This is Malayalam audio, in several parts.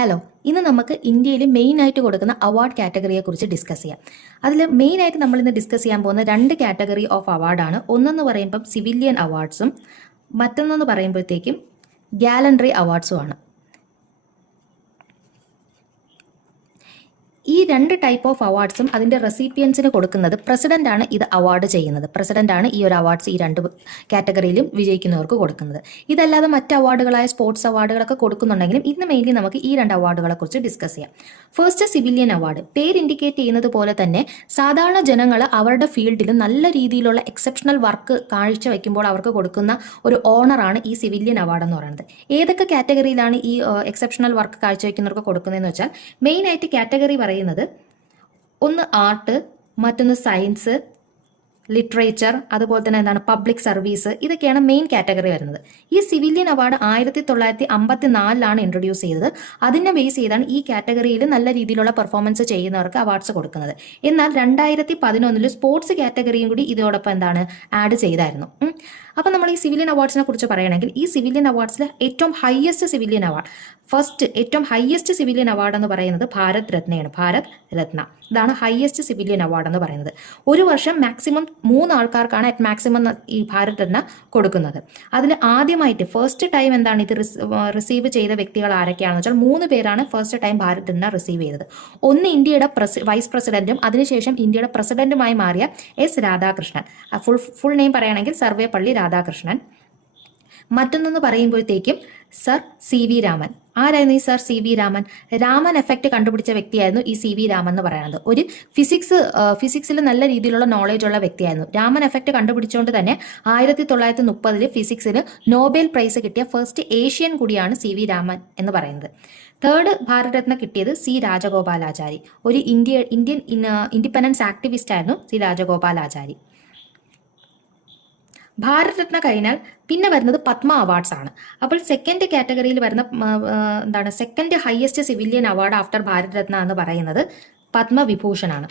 ഹലോ, ഇന്ന് നമുക്ക് ഇന്ത്യയിൽ മെയിനായിട്ട് കൊടുക്കുന്ന അവാർഡ് കാറ്റഗറിയെക്കുറിച്ച് ഡിസ്കസ് ചെയ്യാം. അതിൽ മെയിനായിട്ട് നമ്മളിന്ന് ഡിസ്കസ് ചെയ്യാൻ പോകുന്ന രണ്ട് കാറ്റഗറി ഓഫ് അവാർഡാണ്. ഒന്നെന്ന് പറയുമ്പം സിവിലിയൻ അവാർഡ്സും മറ്റൊന്നെന്ന് പറയുമ്പോഴത്തേക്കും ഗാലൻട്രി അവാർഡ്സുമാണ്. ഈ രണ്ട് ടൈപ്പ് ഓഫ് അവാർഡ്സും അതിൻ്റെ റെസിപ്പിയൻസിന് കൊടുക്കുന്നത് പ്രസിഡൻ്റാണ് ഇത് അവാർഡ് ചെയ്യുന്നത്. പ്രസിഡൻ്റാണ് ഈ ഒരു അവാർഡ്സ് ഈ രണ്ട് കാറ്റഗറിയിലും വിജയിക്കുന്നവർക്ക് കൊടുക്കുന്നത്. ഇതല്ലാതെ മറ്റ് അവാർഡുകളായ സ്പോർട്സ് അവാർഡുകളൊക്കെ കൊടുക്കുന്നുണ്ടെങ്കിലും ഇന്ന് മെയിൻലി നമുക്ക് ഈ രണ്ട് അവാർഡുകളെ കുറിച്ച് ഡിസ്കസ് ചെയ്യാം. First, civilian award. പേര് ഇൻഡിക്കേറ്റ് ചെയ്യുന്നത് പോലെ തന്നെ സാധാരണ ജനങ്ങൾ അവരുടെ ഫീൽഡിൽ നല്ല രീതിയിലുള്ള എക്സെപ്ഷണൽ വർക്ക് കാഴ്ചവെക്കുമ്പോൾ അവർക്ക് കൊടുക്കുന്ന ഒരു ഓണറാണ് ഈ സിവിലിയൻ അവാർഡ് എന്ന് പറയുന്നത്. ഏതൊക്കെ കാറ്റഗറിയിലാണ് ഈ എക്സെപ്ഷണൽ വർക്ക് കാഴ്ചവെക്കുന്നവർക്ക് കൊടുക്കുന്നതെന്ന് വെച്ചാൽ മെയിനായിട്ട് കാറ്റഗറി പറയുന്നത് ഒന്ന് ആർട്ട്, മറ്റൊന്ന് സയൻസ്, ലിറ്ററേച്ചർ, അതുപോലെ തന്നെ എന്താണ് പബ്ലിക് സർവീസ്, ഇതൊക്കെയാണ് മെയിൻ കാറ്റഗറി വരുന്നത്. ഈ സിവിലിയൻ അവാർഡ് 1954 ഇൻട്രൊഡ്യൂസ് ചെയ്തത്. അതിനെ ബേസ് ചെയ്താണ് ഈ കാറ്റഗറിയിൽ നല്ല രീതിയിലുള്ള പെർഫോമൻസ് ചെയ്യുന്നവർക്ക് അവാർഡ്സ് കൊടുക്കുന്നത്. എന്നാൽ 2011 സ്പോർട്സ് കാറ്റഗറിയും കൂടി ഇതോടൊപ്പം എന്താണ് ആഡ് ചെയ്തായിരുന്നു. അപ്പം നമ്മൾ ഈ സിവിലിയൻ അവാർഡ്സിനെ കുറിച്ച് പറയുകയാണെങ്കിൽ ഈ സിവിലിയൻ അവാർഡ്സിൽ ഏറ്റവും ഹയസ്റ്റ് സിവിലിയൻ അവാർഡ്, ഏറ്റവും ഹയസ്റ്റ് സിവിലിയൻ അവാർഡ് എന്ന് പറയുന്നത് ഭാരത് രത്നയാണ്. ഭാരത് രത്ന, ഇതാണ് ഹയസ്റ്റ് സിവിലിയൻ അവാർഡ് എന്ന് പറയുന്നത്. ഒരു വർഷം മാക്സിമം 3 ആൾക്കാർക്കാണ് അറ്റ് മാക്സിമം ഈ ഭാരത് രത്ന കൊടുക്കുന്നത്. അതിൽ ആദ്യമായിട്ട് ഫസ്റ്റ് ടൈം എന്താണ് ഇത് റിസീവ് ചെയ്ത വ്യക്തികൾ ആരൊക്കെയാണെന്ന് വെച്ചാൽ 3 പേരാണ് first time Bharat Ratna receive ചെയ്തത്. ഒന്ന് ഇന്ത്യയുടെ വൈസ് പ്രസിഡന്റും അതിനുശേഷം ഇന്ത്യയുടെ പ്രസിഡന്റുമായി മാറിയ എസ് രാധാകൃഷ്ണൻ. ഫുൾ നെയിം പറയുകയാണെങ്കിൽ സർവേപ്പള്ളി രാധാകൃഷ്ണൻ. മറ്റൊന്നെന്ന് പറയുമ്പോഴത്തേക്കും സർ സി വി രാമൻ. ആരായിരുന്നു ഈ sir C V Raman? Raman effect കണ്ടുപിടിച്ച വ്യക്തിയായിരുന്നു ഈ സി വി രാമൻ എന്ന് പറയുന്നത്. ഒരു ഫിസിക്സിൽ നല്ല രീതിയിലുള്ള നോളേജ് ഉള്ള വ്യക്തിയായിരുന്നു. രാമൻ എഫക്റ്റ് കണ്ടുപിടിച്ചുകൊണ്ട് തന്നെ 1930 ഫിസിക്സിൽ നോബൽ പ്രൈസ് കിട്ടിയ ഫസ്റ്റ് ഏഷ്യൻ കൂടിയാണ് സി വി രാമൻ എന്ന് പറയുന്നത്. തേർഡ് ഭാരത് രത്ന കിട്ടിയത് സി രാജഗോപാലാചാരി. ഒരു ഇന്ത്യൻ ഇൻഡിപെൻഡൻസ് ആക്ടിവിസ്റ്റ് ആയിരുന്നു സി രാജഗോപാലാചാരി. ഭാരത് രത്ന കഴിഞ്ഞാൽ പിന്നെ വരുന്നത് പത്മ അവാർഡ്സ് ആണ്. അപ്പോൾ സെക്കൻഡ് കാറ്റഗറിയിൽ വരുന്ന second highest civilian award after Bharat Ratna എന്ന് പറയുന്നത് പത്മവിഭൂഷൺ ആണ്.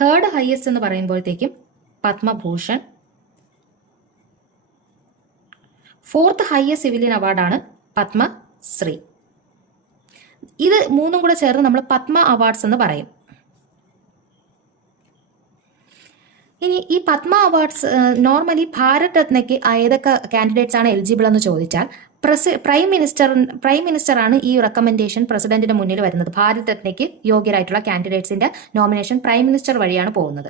തേർഡ് ഹയസ്റ്റ് എന്ന് പറയുമ്പോഴത്തേക്കും പത്മഭൂഷൺ. ഫോർത്ത് ഹയസ്റ്റ് സിവിലിയൻ അവാർഡാണ് പത്മശ്രീ. ഇത് മൂന്നും കൂടെ ചേർന്ന് നമ്മൾ പത്മ അവാർഡ്സ് എന്ന് പറയും. ഇനി ഈ പത്മ അവാർഡ്സ് നോർമലി ഭാരത് രത്നയ്ക്ക് ഏതൊക്കെ കാൻഡിഡേറ്റ്സ് ആണ് എലിജിബിൾ എന്ന് ചോദിച്ചാൽ പ്രൈം മിനിസ്റ്റർ ആണ് ഈ റെക്കമെൻഡേഷൻ പ്രസിഡന്റിന് മുന്നിൽ വരുന്നത്. ഭാരത് രത്നയ്ക്ക് യോഗ്യരായിട്ടുള്ള കാൻഡിഡേറ്റ്സിന്റെ നോമിനേഷൻ പ്രൈം മിനിസ്റ്റർ വഴിയാണ് പോകുന്നത്.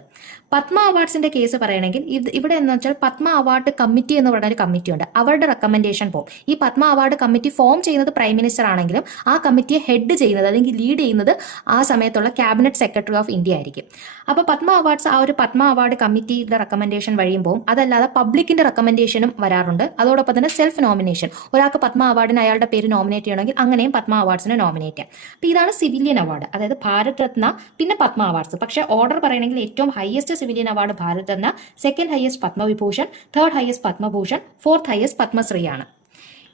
പത്മ അവാർഡ്സിന്റെ കേസ് പറയുകയാണെങ്കിൽ ഇവിടെ എന്ന് വെച്ചാൽ പത്മ അവാർഡ് കമ്മിറ്റി എന്ന് പറയുന്ന ഒരു കമ്മിറ്റി ഉണ്ട്. അവരുടെ റെക്കമെൻഡേഷൻ പോകും. ഈ പത്മ അവാർഡ് കമ്മിറ്റി ഫോം ചെയ്യുന്നത് പ്രൈം മിനിസ്റ്റർ ആണെങ്കിലും ആ കമ്മിറ്റിയെ ഹെഡ് ചെയ്യുന്നത് അല്ലെങ്കിൽ ലീഡ് ചെയ്യുന്നത് ആ സമയത്തുള്ള ക്യാബിനറ്റ് സെക്രട്ടറി ഓഫ് ഇന്ത്യ ആയിരിക്കും. അപ്പോൾ പത്മ അവാർഡ്സ് ആ ഒരു പത്മ അവാർഡ് കമ്മിറ്റിയുടെ റെക്കമെൻഡേഷൻ വഴിയും പോകും. അതല്ലാതെ പബ്ലിക്കിന്റെ റെക്കമെൻഡേഷനും വരാറുണ്ട്. അതോടൊപ്പം തന്നെ സെൽഫ് നോമിനേഷൻ, ഒരാൾക്ക് പത്മ അവാർഡിന് അയാളുടെ പേര് നോമിനേറ്റ് ചെയ്യണമെങ്കിൽ അങ്ങനെയും പത്മ അവാർഡ്സിനെ നോമിനേറ്റ് ചെയ്യാം. അപ്പോൾ ഇതാണ് സിവിലിയൻ അവാർഡ്, അതായത് ഭാരത് രത്ന പിന്നെ പത്മ അവാർഡ്സ്. പക്ഷേ ഓർഡർ പറയണമെങ്കിൽ ഏറ്റവും highest civilian award Bharat Ratna, second highest Padma Vibhushan, third highest Padma Bhushan, fourth highest Padma Shri ആണ്.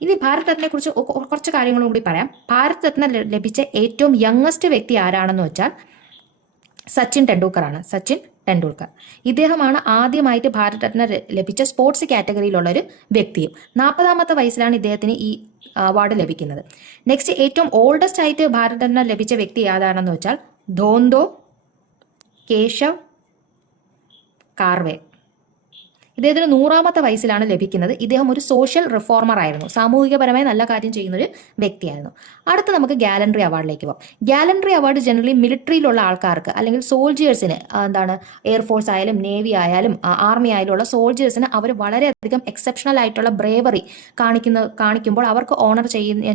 ഇനി ഭാരത് രത്നയെ കുറിച്ച് കുറച്ച് കാര്യങ്ങളും കൂടി പറയാം. ഭാരത് രത്ന ലഭിച്ച ഏറ്റവും യങ്ങസ്റ്റ് വ്യക്തി ആരാണെന്ന് വെച്ചാൽ സച്ചിൻ ടെണ്ടുൽക്കർ ആണ്. സച്ചിൻ ടെണ്ടുൽക്കർ ഇദ്ദേഹമാണ് ആദ്യമായിട്ട് ഭാരത് രത്ന ലഭിച്ച സ്പോർട്സ് കാറ്റഗറിയിലുള്ള ഒരു വ്യക്തിയും. 40ാമത്തെ വയസ്സിലാണ് ഇദ്ദേഹത്തിന് ഈ അവാർഡ് ലഭിക്കുന്നത്. നെക്സ്റ്റ്, ഏറ്റവും ഓൾഡസ്റ്റ് ആയിട്ട് ഭാരത് രത്ന ലഭിച്ച വ്യക്തി ഏതാണെന്ന് വെച്ചാൽ ധോന്ദോ കേശവ് കാർവെ. ഇദ്ദേഹത്തിന് 100ാമത്തെ വയസ്സിലാണ് ലഭിക്കുന്നത്. ഇദ്ദേഹം ഒരു സോഷ്യൽ റിഫോർമർ ആയിരുന്നു. സാമൂഹികപരമായി നല്ല കാര്യം ചെയ്യുന്ന ഒരു വ്യക്തിയായിരുന്നു. അടുത്ത് നമുക്ക് ഗാലൻട്രി അവാർഡിലേക്ക് പോകാം. ഗാലൻട്രി അവാർഡ് ജനറലി മിലിറ്ററിയിലുള്ള ആൾക്കാർക്ക് അല്ലെങ്കിൽ സോൾജിയേഴ്സിന്, എയർഫോഴ്സ് ആയാലും നേവി ആയാലും ആർമി ആയാലും ഉള്ള സോൾജിയേഴ്സിന് അവർ വളരെയധികം എക്സെപ്ഷണൽ ആയിട്ടുള്ള ബ്രേവറി കാണിക്കുമ്പോൾ അവർക്ക് ഓണർ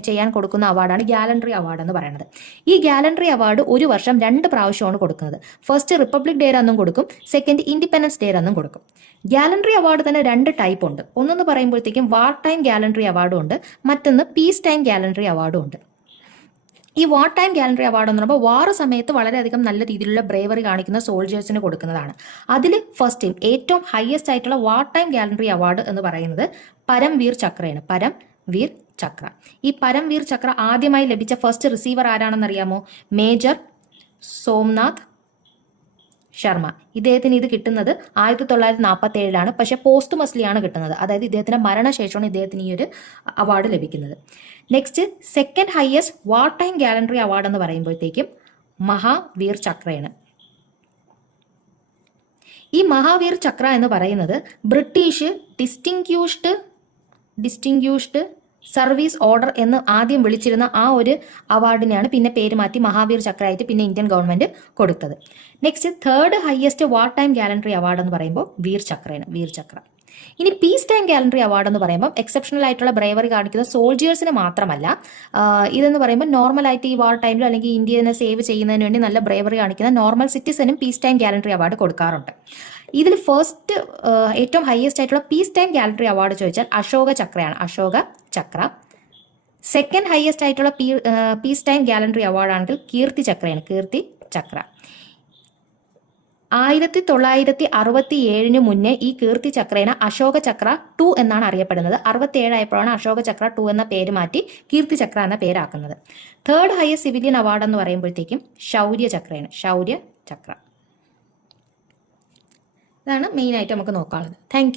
ചെയ്യാൻ കൊടുക്കുന്ന അവാർഡാണ് ഗാലൻട്രി അവാർഡ് എന്ന് പറയുന്നത്. ഈ ഗാലൻട്രി അവാർഡ് ഒരു വർഷം 2 പ്രാവശ്യമാണ് കൊടുക്കുന്നത്. ഫസ്റ്റ് റിപ്പബ്ലിക് ഡേ അന്നും കൊടുക്കും, സെക്കൻഡ് ഇൻഡിപെൻഡൻസ് ഡേ അന്നും കൊടുക്കും. ഗാലൻട്രി അവാർഡ് തന്നെ 2 ടൈപ്പ് ഉണ്ട്. ഒന്നെന്ന് പറയുമ്പോഴത്തേക്കും വാർ ടൈം ഗാലൻട്രി അവാർഡും ഉണ്ട്, മറ്റൊന്ന് പീസ് ടൈം ഗാലൻട്രി അവാർഡും ഉണ്ട്. ഈ വാർ ടൈം ഗാലൻട്രി അവാർഡ് എന്ന് പറയുമ്പോൾ വാർ സമയത്ത് വളരെയധികം നല്ല രീതിയിലുള്ള ബ്രേവറി കാണിക്കുന്ന സോൾജേഴ്സിന് കൊടുക്കുന്നതാണ്. അതിൽ ഫസ്റ്റ് ടൈം ഏറ്റവും ഹയസ്റ്റ് ആയിട്ടുള്ള വാർ ടൈം ഗാലൻട്രി അവാർഡ് എന്ന് പറയുന്നത് പരംവീർ ചക്രയാണ്. പരംവീർ ചക്ര. ഈ പരംവീർ ചക്ര ആദ്യമായി ലഭിച്ച ഫസ്റ്റ് റിസീവർ ആരാണെന്ന് അറിയാമോ? മേജർ സോംനാഥ് ശർമ്മ. ഇദ്ദേഹത്തിന് ഇത് കിട്ടുന്നത് 1947 പക്ഷെ പോസ്റ്റ്മസ്ലി ആണ് കിട്ടുന്നത്. അതായത് ഇദ്ദേഹത്തിന്റെ മരണശേഷമാണ് ഇദ്ദേഹത്തിന് ഈ ഒരു അവാർഡ് ലഭിക്കുന്നത്. നെക്സ്റ്റ് സെക്കൻഡ് ഹയസ്റ്റ് വാർ ടൈം ഗാലൻട്രി അവാർഡ് എന്ന് പറയുമ്പോഴത്തേക്കും മഹാവീർ ചക്രയാണ്. ഈ മഹാവീർ ചക്ര എന്ന് പറയുന്നത് ബ്രിട്ടീഷ് ഡിസ്റ്റിങ്ക്യൂഷ്ഡ് സർവീസ് ഓർഡർ എന്ന് ആദ്യം വിളിച്ചിരുന്ന ആ ഒരു അവാർഡിനെയാണ് പിന്നെ പേര് മാറ്റി മഹാവീർ ചക്ര ആയിട്ട് പിന്നെ ഇന്ത്യൻ ഗവൺമെന്റ് കൊടുത്തത്. നെക്സ്റ്റ് തേർഡ് ഹയസ്റ്റ് വാർ ടൈം ഗാലൻട്രി അവാർഡ് എന്ന് പറയുമ്പോൾ വീർ ചക്രയാണ്, വീർ ചക്ര. ഇനി പീസ് ടൈം ഗാലൻട്രി അവാർഡ് എന്ന് പറയുമ്പോൾ എക്സെപ്ഷണൽ ആയിട്ടുള്ള ബ്രേവറി കാണിക്കുന്ന സോൾജിയേഴ്സിന് മാത്രമല്ല, ഇതെന്ന് പറയുമ്പോൾ നോർമലായിട്ട് ഈ വാർ ടൈമിലോ അല്ലെങ്കിൽ ഇന്ത്യനെ സേവ് ചെയ്യുന്നതിന് വേണ്ടി നല്ല ബ്രേവറി കാണിക്കുന്ന നോർമൽ സിറ്റിസനും പീസ് ടൈം ഗാലൻട്രി അവാർഡ് കൊടുക്കാറുണ്ട്. ഇതിൽ ഫസ്റ്റ് ഏറ്റവും ഹയസ്റ്റ് ആയിട്ടുള്ള പീസ് ടൈം ഗാലൻട്രി അവാർഡ് ചോദിച്ചാൽ അശോക ചക്രയാണ്, അശോക ചക്ര. സെക്കൻഡ് ഹയസ്റ്റ് ആയിട്ടുള്ള പീസ് ടൈം ഗാലൻട്രി അവാർഡ് ആണെങ്കിൽ കീർത്തി ചക്രയാണ്, കീർത്തി ചക്ര. 1967 മുന്നേ ഈ കീർത്തി ചക്രേനെ അശോക ചക്ര 2 എന്നാണ് അറിയപ്പെടുന്നത്. 67 ആയപ്പോഴാണ് അശോക ചക്ര 2 എന്ന പേര് മാറ്റി കീർത്തി ചക്ര എന്ന പേരാക്കുന്നത്. തേർഡ് ഹയസ്റ്റ് സിവിലിയൻ അവാർഡ് എന്ന് പറയുമ്പോഴത്തേക്കും ശൗര്യ ചക്രയാണ്, ശൗര്യ ചക്ര. ഇതാണ് മെയിനായിട്ട് നമുക്ക് നോക്കാനുള്ളത്. താങ്ക്